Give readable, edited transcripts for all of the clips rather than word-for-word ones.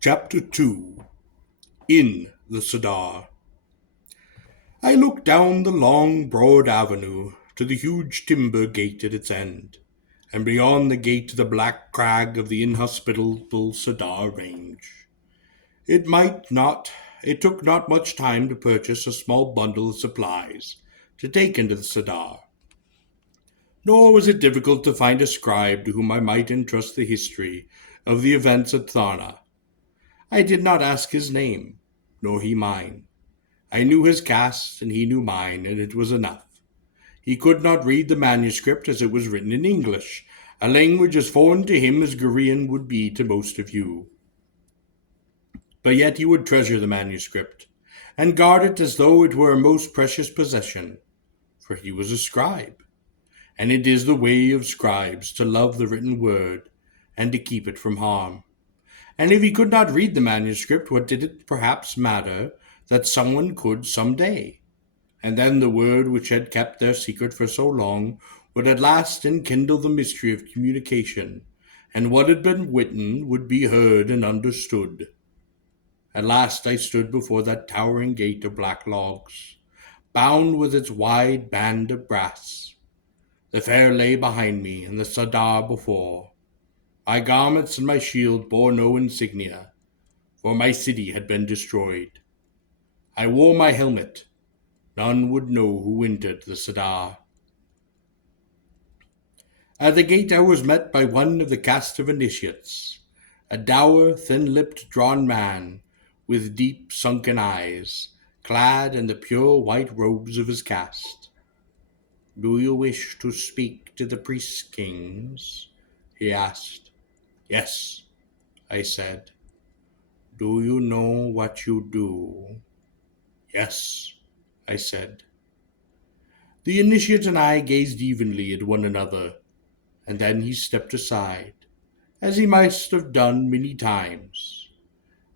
Chapter 2 In the Sadar. I looked down the long, broad avenue to the huge timber gate at its end, and beyond the gate to the black crag of the inhospitable Sadar Range. It might not, it took not much time to purchase a small bundle of supplies to take into the Sadar, nor was it difficult to find a scribe to whom I might entrust the history of the events at Tharna. I did not ask his name, nor he mine. I knew his caste, and he knew mine, and it was enough. He could not read the manuscript as it was written in English, a language as foreign to him as Gorian would be to most of you. But yet he would treasure the manuscript, and guard it as though it were a most precious possession, for he was a scribe, and it is the way of scribes to love the written word, and to keep it from harm. And if he could not read the manuscript, what did it perhaps matter that someone could some day? And then the word which had kept their secret for so long would at last enkindle the mystery of communication, and what had been written would be heard and understood. At last I stood before that towering gate of black logs, bound with its wide band of brass. The fair lay behind me, and the Sadar before. My garments and my shield bore no insignia, for my city had been destroyed. I wore my helmet. None would know who entered the Sadar. At the gate I was met by one of the caste of initiates, a dour, thin-lipped, drawn man, with deep, sunken eyes, clad in the pure white robes of his caste. "Do you wish to speak to the priest-kings?" he asked. "Yes," I said. "Do you know what you do?" "Yes," I said. The initiate and I gazed evenly at one another, and then he stepped aside, as he must have done many times.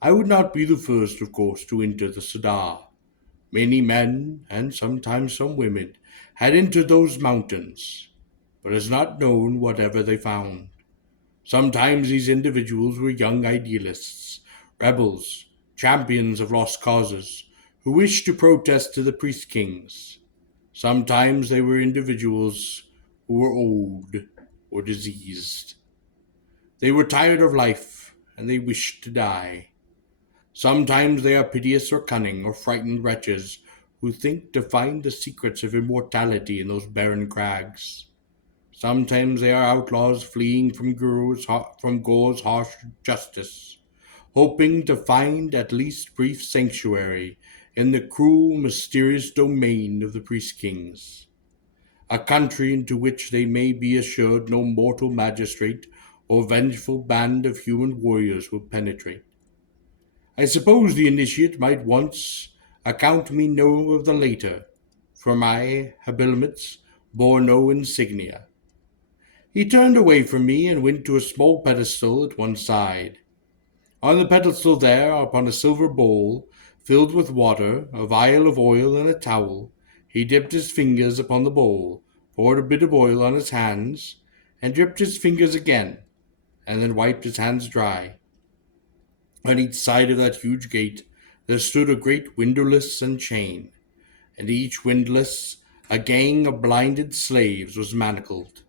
I would not be the first, of course, to enter the Sadar. Many men, and sometimes some women, had entered those mountains, but it is not known whatever they found. Sometimes these individuals were young idealists, rebels, champions of lost causes, who wished to protest to the priest kings. Sometimes they were individuals who were old or diseased. They were tired of life, and they wished to die. Sometimes they are piteous or cunning or frightened wretches who think to find the secrets of immortality in those barren crags. Sometimes they are outlaws fleeing from Gor's harsh justice, hoping to find at least brief sanctuary in the cruel, mysterious domain of the priest kings, a country into which they may be assured no mortal magistrate or vengeful band of human warriors will penetrate. I suppose the initiate might once account me no of the later, for my habiliments bore no insignia. He turned away from me and went to a small pedestal at one side. On the pedestal there, upon a silver bowl filled with water, a vial of oil, and a towel, he dipped his fingers upon the bowl, poured a bit of oil on his hands, and dipped his fingers again, and then wiped his hands dry. On each side of that huge gate there stood a great windlass and chain, and each windlass a gang of blinded slaves was manacled.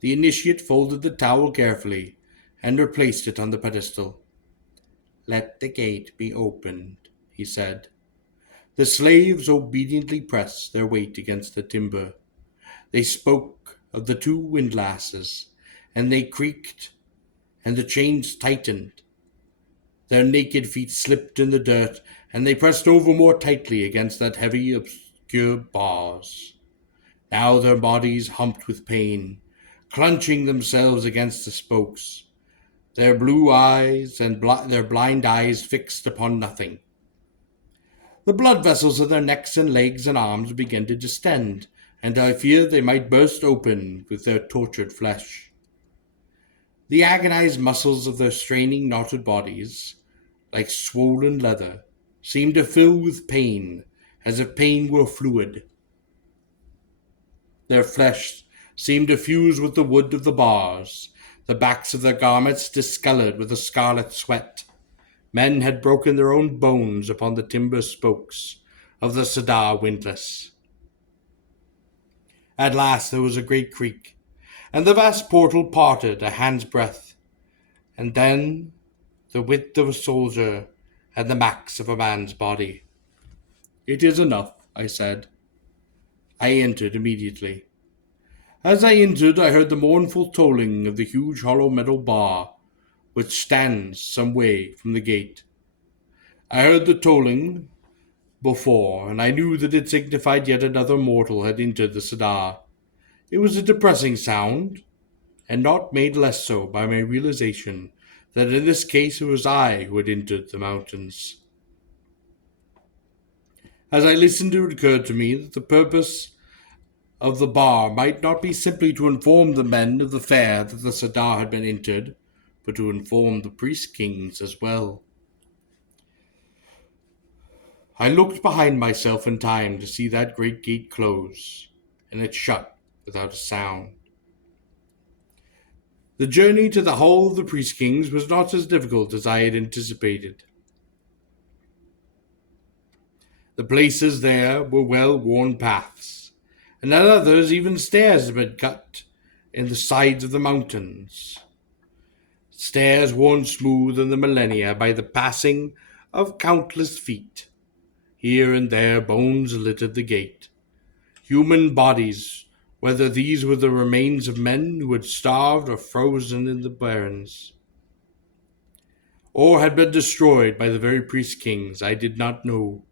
The initiate folded the towel carefully and replaced it on the pedestal. "Let the gate be opened," he said. The slaves obediently pressed their weight against the timber. They spoke of the two windlasses, and they creaked, and the chains tightened. Their naked feet slipped in the dirt, and they pressed over more tightly against that heavy, obscure bars. Now their bodies humped with pain, clenching themselves against the spokes, their blue eyes and their blind eyes fixed upon nothing. The blood vessels of their necks and legs and arms began to distend, and I feared they might burst open with their tortured flesh. The agonized muscles of their straining, knotted bodies, like swollen leather, seemed to fill with pain, as if pain were fluid. Their flesh seemed to fuse with the wood of the bars. the backs of their garments discolored with a scarlet sweat. Men had broken their own bones upon the timber spokes of the Sadar windlass. At last there was a great creak, and the vast portal parted a hand's breadth, and then the width of a soldier and the max of a man's body. "It is enough," I said. I entered immediately. As I entered, I heard the mournful tolling of the huge hollow metal bar which stands some way from the gate. I heard the tolling before, and I knew that it signified yet another mortal had entered the Sadar. It was a depressing sound, and not made less so by my realization that in this case it was I who had entered the mountains. As I listened, it occurred to me that the purpose of the bar might not be simply to inform the men of the fair that the Sadar had been entered, but to inform the priest kings as well. I looked behind myself in time to see that great gate close, and it shut without a sound. The journey to the hall of the priest kings was not as difficult as I had anticipated. The places there were well-worn paths, and at others even stairs had been cut in the sides of the mountains. Stairs worn smooth in the millennia by the passing of countless feet. Here and there bones littered the gate. Human bodies, whether these were the remains of men who had starved or frozen in the barrens, or had been destroyed by the very priest kings, I did not know.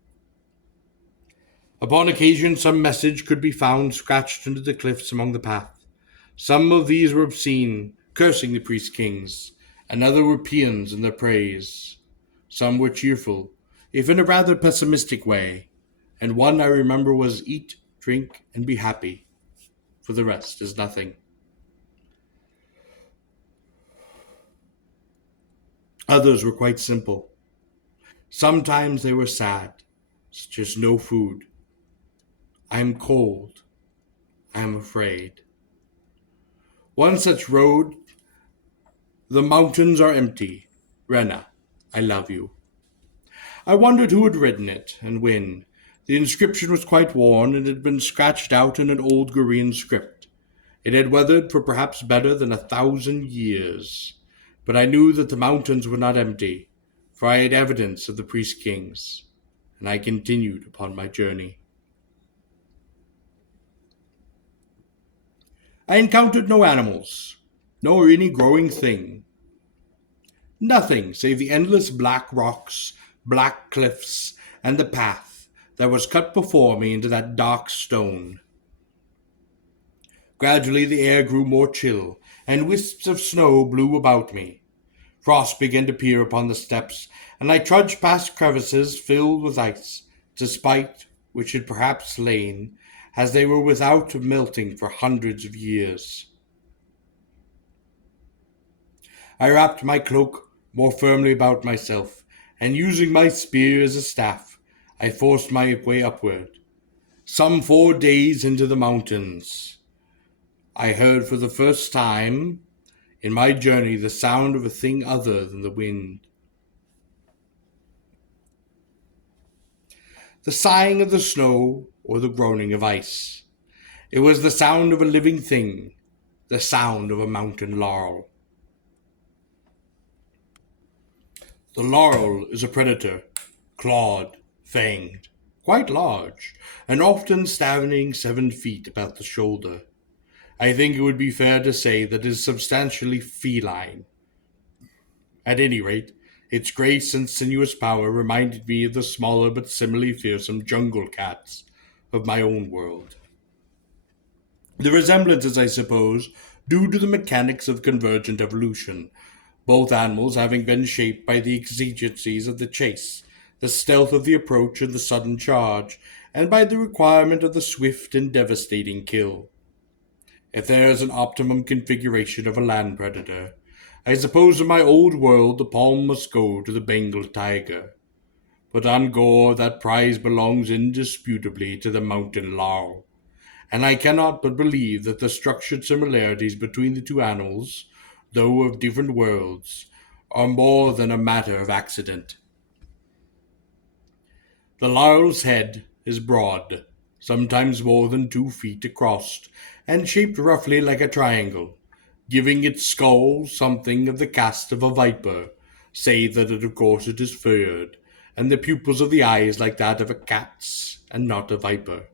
Upon occasion some message could be found scratched into the cliffs among the path. Some of these were obscene, cursing the priest kings, and other were paeans in their praise. Some were cheerful, if in a rather pessimistic way, and one I remember was "Eat, drink, and be happy, for the rest is nothing." Others were quite simple. Sometimes they were sad, such as "No food. I am cold. I am afraid." One such wrote, "The mountains are empty. Rena, I love you." I wondered who had written it, and when. The inscription was quite worn, and had been scratched out in an old Gorean script. It had weathered for perhaps better than 1,000 years. But I knew that the mountains were not empty, for I had evidence of the priest kings, and I continued upon my journey. I encountered no animals, nor any growing thing. Nothing save the endless black rocks, black cliffs, and the path that was cut before me into that dark stone. Gradually the air grew more chill, and wisps of snow blew about me. Frost began to appear upon the steps, and I trudged past crevices filled with ice, despite which had perhaps lain, as they were without melting for hundreds of years. I wrapped my cloak more firmly about myself, and using my spear as a staff, I forced my way upward. Some 4 days into the mountains, I heard for the first time in my journey the sound of a thing other than the wind. The sighing of the snow or the groaning of ice. It was the sound of a living thing, the sound of a mountain laurel. The laurel is a predator, clawed, fanged, quite large, and often standing 7 feet about the shoulder. I think it would be fair to say that it is substantially feline. At any rate, its grace and sinuous power reminded me of the smaller but similarly fearsome jungle cats of my own world. The resemblance is, I suppose, due to the mechanics of convergent evolution, both animals having been shaped by the exigencies of the chase, the stealth of the approach and the sudden charge, and by the requirement of the swift and devastating kill. If there is an optimum configuration of a land predator, I suppose in my old world the palm must go to the Bengal tiger. But on Gor that prize belongs indisputably to the mountain laurel, and I cannot but believe that the structured similarities between the two animals, though of different worlds, are more than a matter of accident. The laurel's head is broad, sometimes more than 2 feet across, and shaped roughly like a triangle, giving its skull something of the cast of a viper, save that of course it is furred, and the pupils of the eyes like that of a cat's, and not a viper.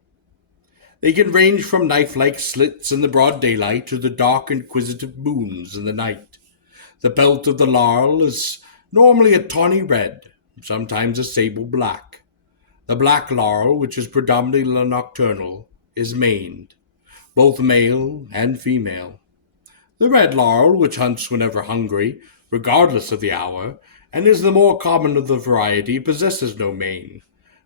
They can range from knife-like slits in the broad daylight to the dark inquisitive moons in the night. The pelt of the laurel is normally a tawny red, sometimes a sable black. The black laurel, which is predominantly nocturnal, is maned, both male and female. The red laurel, which hunts whenever hungry, regardless of the hour, and is the more common of the variety, possesses no mane.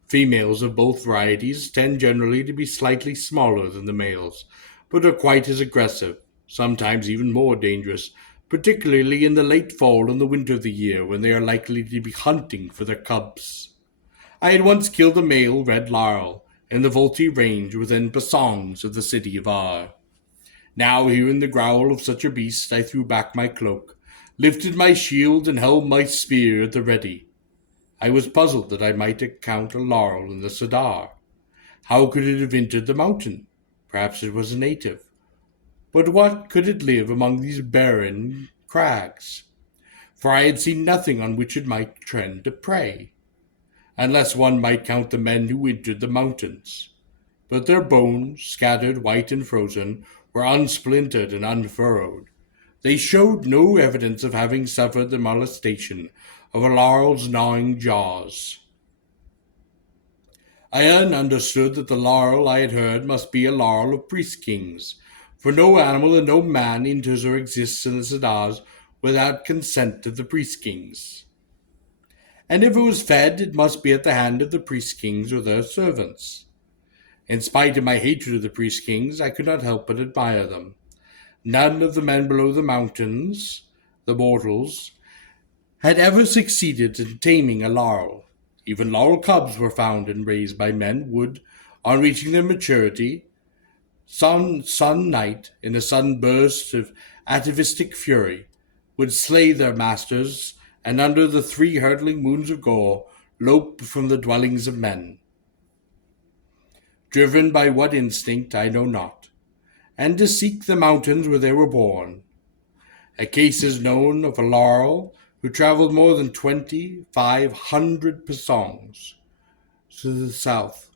Females of both varieties tend generally to be slightly smaller than the males, but are quite as aggressive, sometimes even more dangerous, particularly in the late fall and the winter of the year when they are likely to be hunting for their cubs. I had once killed a male red laurel in the Volti range within pasongs of the city of Ar. Now, hearing the growl of such a beast, I threw back my cloak, lifted my shield, and held my spear at the ready. I was puzzled that I might encounter a laurel in the Sadar. How could it have entered the mountain? Perhaps it was a native. But what could it live among these barren crags? For I had seen nothing on which it might trend to prey, unless one might count the men who entered the mountains. But their bones, scattered white and frozen, were unsplintered and unfurrowed. They showed no evidence of having suffered the molestation of a laurel's gnawing jaws. I then understood that the laurel I had heard must be a laurel of priest-kings, for no animal and no man enters or exists in the Sadars without consent of the priest-kings. And if it was fed, it must be at the hand of the priest-kings or their servants. In spite of my hatred of the priest-kings, I could not help but admire them. None of the men below the mountains, the mortals, had ever succeeded in taming a laurel. Even laurel cubs were found and raised by men would, on reaching their maturity, sun night, in a sudden burst of atavistic fury, would slay their masters, and under the 3 hurtling moons of Gor, lope from the dwellings of men. Driven by what instinct, I know not, and to seek the mountains where they were born. A case is known of a laurel who traveled more than 2,500 pasongs to the south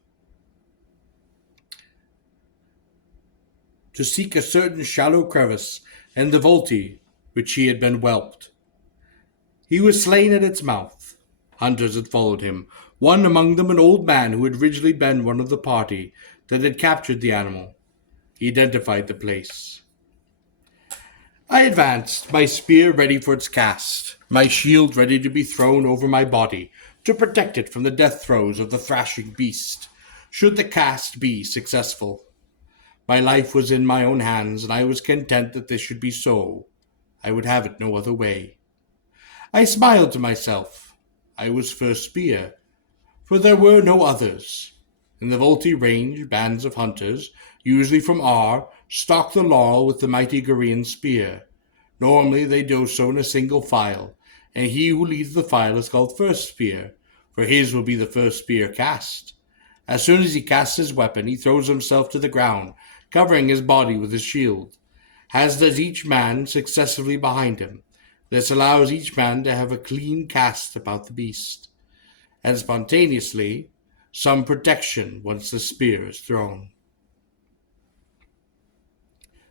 to seek a certain shallow crevice in the Volti which he had been whelped. He was slain at its mouth. Hunters had followed him, one among them an old man who had originally been one of the party that had captured the animal. He identified the place. I advanced, my spear ready for its cast, my shield ready to be thrown over my body, to protect it from the death throes of the thrashing beast, should the cast be successful. My life was in my own hands, and I was content that this should be so. I would have it no other way. I smiled to myself. I was first spear, for there were no others. In the Volti range, bands of hunters, usually from Ar, stalk the laurel with the mighty Gorean spear. Normally they do so in a single file, and he who leads the file is called first spear, for his will be the first spear cast. As soon as he casts his weapon, he throws himself to the ground, covering his body with his shield, as does each man successively behind him. This allows each man to have a clean cast about the beast, and spontaneously some protection once the spear is thrown.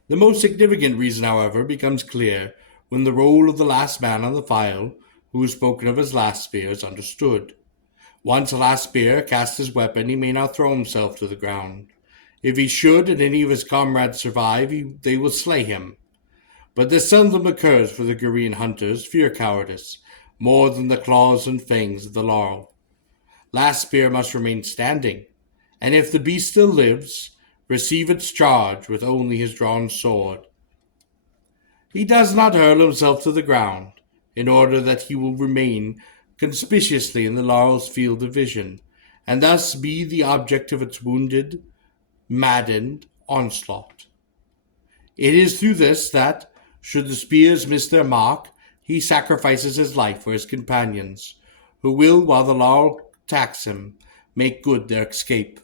The most significant reason, however, becomes clear when the role of the last man on the file, who is spoken of as last spear, is understood. Once a last spear casts his weapon, he may not throw himself to the ground. If he should and any of his comrades survive, they will slay him. But this seldom occurs, for the Gorean hunters fear cowardice more than the claws and fangs of the laurel. Last spear must remain standing, and if the beast still lives, receive its charge with only his drawn sword. He does not hurl himself to the ground, in order that he will remain conspicuously in the laurel's field of vision, and thus be the object of its wounded, maddened onslaught. It is through this that, Should the spears miss their mark, he sacrifices his life for his companions, who will, while the laurel attacks him, make good their escape.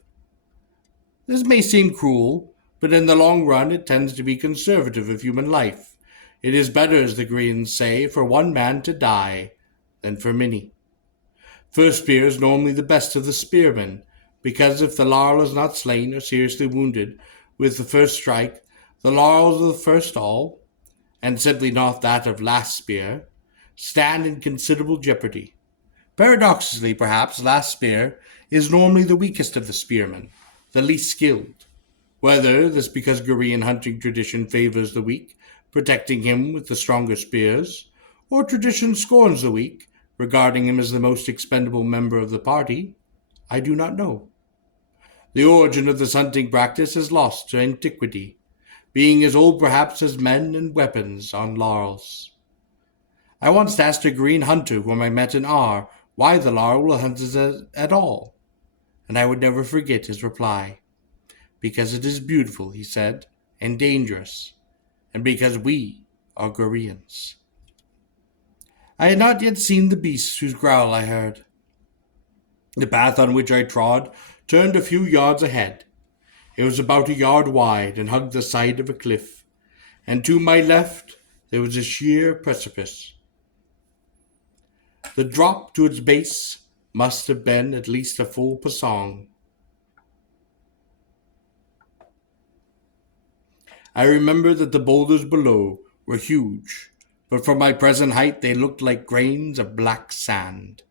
This may seem cruel, but in the long run it tends to be conservative of human life. It is better, as the Greens say, for one man to die than for many. First spear is normally the best of the spearmen, because if the laurel is not slain or seriously wounded with the first strike, the laurels of the first all, and simply not that of last spear, stand in considerable jeopardy. Paradoxically, perhaps, last spear is normally the weakest of the spearmen, the least skilled. Whether this because Gorean hunting tradition favors the weak, protecting him with the stronger spears, or tradition scorns the weak, regarding him as the most expendable member of the party, I do not know. The origin of this hunting practice is lost to antiquity, being as old perhaps as men and weapons on laurels. I once asked a green hunter whom I met in R why the laurel will hunt us at all, and I would never forget his reply. Because it is beautiful, he said, and dangerous, and because we are Goreans. I had not yet seen the beast whose growl I heard. The path on which I trod turned a few yards ahead. It was about a yard wide and hugged the side of a cliff, and to my left there was a sheer precipice. The drop to its base must have been at least a full pasong. I remember that the boulders below were huge, but from my present height they looked like grains of black sand.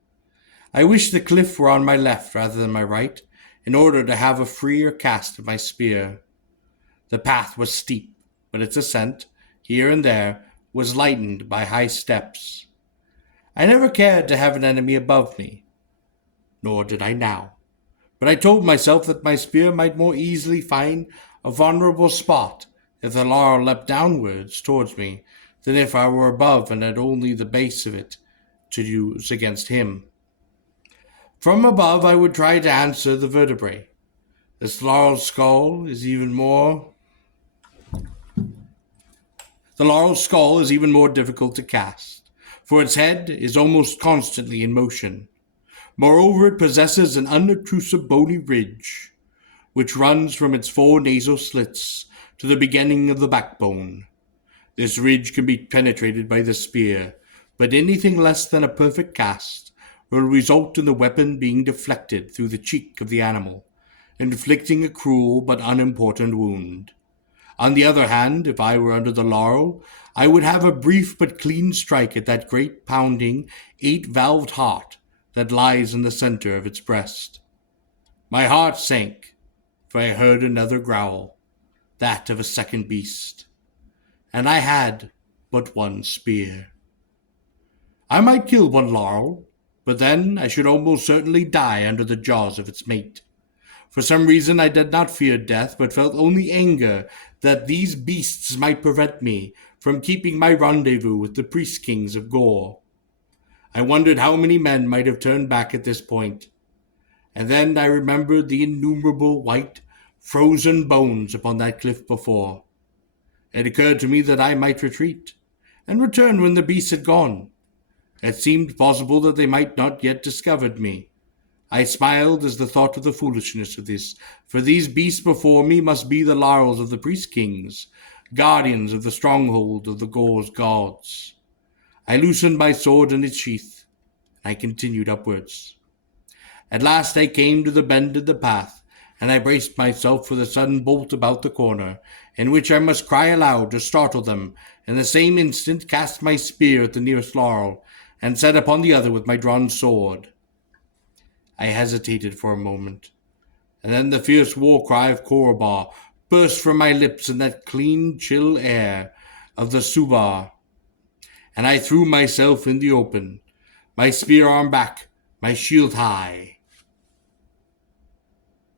I wished the cliff were on my left rather than my right, in order to have a freer cast of my spear. The path was steep, but its ascent, here and there, was lightened by high steps. I never cared to have an enemy above me, nor did I now, but I told myself that my spear might more easily find a vulnerable spot if the laurel leapt downwards towards me than if I were above and had only the base of it to use against him. From above I would try to answer the vertebrae. This laurel skull is even more difficult to cast, for its head is almost constantly in motion. Moreover, it possesses an unobtrusive bony ridge, which runs from its 4 nasal slits to the beginning of the backbone. This ridge can be penetrated by the spear, but anything less than a perfect cast will result in the weapon being deflected through the cheek of the animal, inflicting a cruel but unimportant wound. On the other hand, if I were under the laurel, I would have a brief but clean strike at that great pounding, 8-valved heart that lies in the center of its breast. My heart sank, for I heard another growl, that of a second beast, and I had but one spear. I might kill one laurel, but then I should almost certainly die under the jaws of its mate. For some reason I did not fear death, but felt only anger that these beasts might prevent me from keeping my rendezvous with the PriestKings of Gor. I wondered how many men might have turned back at this point, and then I remembered the innumerable white, frozen bones upon that cliff before. It occurred to me that I might retreat, and return when the beasts had gone. It seemed possible that they might not yet discovered me. I smiled as the thought of the foolishness of this, for these beasts before me must be the laurels of the priest-kings, guardians of the stronghold of the Gor's gods. I loosened my sword in its sheath, and I continued upwards. At last I came to the bend of the path, and I braced myself for the sudden bolt about the corner, in which I must cry aloud to startle them, and the same instant cast my spear at the nearest laurel, and set upon the other with my drawn sword. I hesitated for a moment, and then the fierce war cry of Korobar burst from my lips in that clean, chill air of the Subar, and I threw myself in the open, my spear arm back, my shield high.